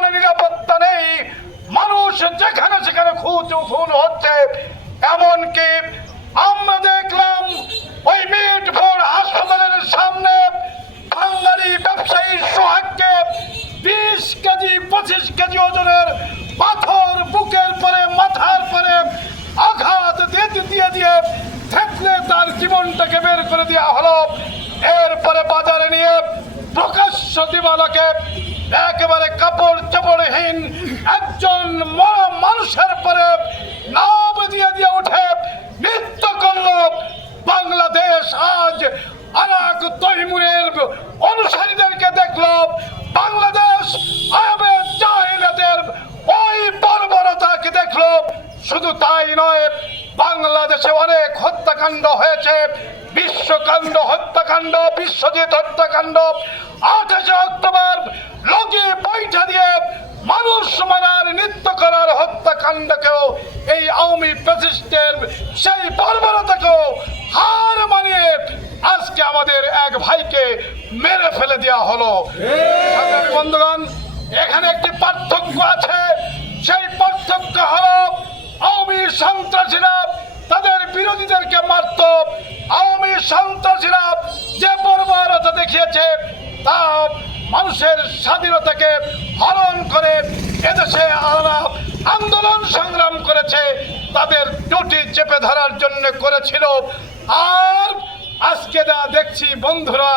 কোনো নিরাপত্তা নেই। মানুষ যেখানে সেখানে খুঁজু খুন হচ্ছে। এমনকি আমরা দেখলাম ওই মিটভোর হাসপাতালের সামনে বাঙালি ব্যবসায়ী সোহাগকে বিশ কেজি, পঁচিশ কেজি ওজনের পাথর বুকের পরে, মাথার পরে আঘাত দিয়ে দিয়ে দিয়ে থেকলে তার জীবনটাকে বের করে দেওয়া হলো। এরপরে বাজারে নিয়ে প্রকাশ্য দিবালাকে একেবারে কাপড় চোপড়হীন একজন মানুষের পরে নাম দিয়ে দিয়ে উঠে নৃত্য করল বাংলাদেশ। আজ আরাক তৈমুরের অনুসারীদেরকে দেখল বাংলাদেশ জাহিলাদের ওই বর্বরতাকে দেখল। শুধু তাই নয়, বাংলাদেশে অনেক হত্যাকাণ্ড হয়েছে। বিশ্বকাণ্ড, হত্যাকাণ্ড, বিশ্বজিৎ হত্যাকাণ্ড। আঠাশে অক্টোবর মানুষ মারার, নৃত্য করার হত্যাকাণ্ডকেও এই আওয়ামী প্রেসিস্টের সেই বর্বরতাকেও হার মানিয়ে আজকে আমাদের এক ভাইকে মেরে ফেলে দেওয়া হলো। বন্ধুগণ, এখানে একটি পার্থক্য আছে। সেই পার্থক্য হলো আওয়ামী সন্ত্রাসীরা তাদের বিরোধীদেরকে মারত। আওয়ামী সন্ত্রাসীরা যে বর্বরতা দেখিয়েছে, তা মানুষের স্বাধীনতাকে হরণ করে এদেশে আলাদা আন্দোলন সংগ্রাম করেছে, তাদের টুটি চেপে ধরার জন্য করেছিল। আর আজকে যা দেখছি বন্ধুরা,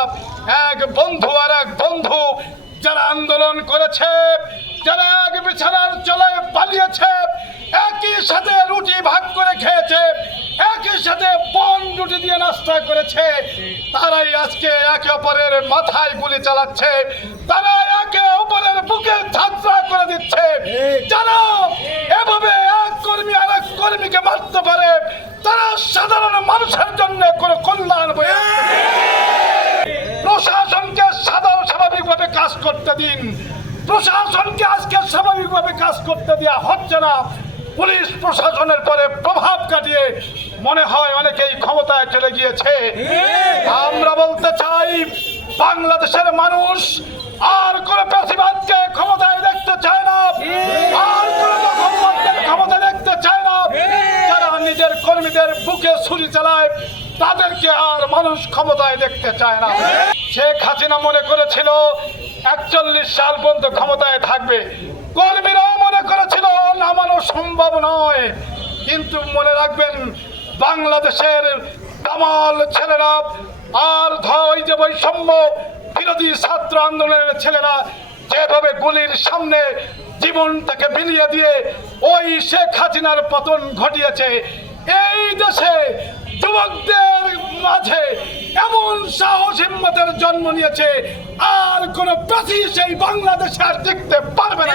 এক বন্ধু আর এক বন্ধু যারা আন্দোলন করেছে, যারা এক বিছানার চলায় পালিয়েছে, একই সাথে রুটি ভাগ করে খেয়েছে, একই সাথে পন রুটি দিয়ে নাস্তা করেছে, তারাই আজকে একে অপরের মাথায় গুলি চালাচ্ছে তারা করতে দিন। প্রশাসনকে আজকে স্বাভাবিকভাবে কাজ করতে দেওয়া হচ্ছে না। পুলিশ প্রশাসনের পরে প্রভাব কাটিয়ে মনে হয় অনেকেই ক্ষমতায় চলে গিয়েছে। আমরা বলতে চাই, বাংলাদেশের মানুষ আর কোন প্রেসিবাদকে ক্ষমতায় দেখতে চায় না। আর কোন ক্ষমতা দেখতে চায় না। যারা নিজের কর্মীদের বুকে ছুরি চালায়, তাদেরকে আর মানুষ ক্ষমতায় দেখতে চায় না। শেখ হাসিনা মনে করেছিল একচল্লিশ সাল পর্যন্ত ক্ষমতায় থাকবে। কর্মীরাও মনে করেছিল, নামানো সম্ভব নয়। কিন্তু মনে রাখবেন, বাংলাদেশের কামাল ছেলেরা আর ধয় যে বৈষম্য, বিরোধী ছাত্র আন্দোলনের ছেলেরা যেভাবে গুলির সামনে জীবনটাকে বিলিয়ে দিয়ে ওই শেখ হাসিনার পতন ঘটিয়েছে, এই দেশে যুবকদের মাঝে এমন সাহস, হিম্মতের জন্ম নিয়েছে, আর কোন প্রাচীর সেই বাংলাদেশে আর দেখতে পারবে না।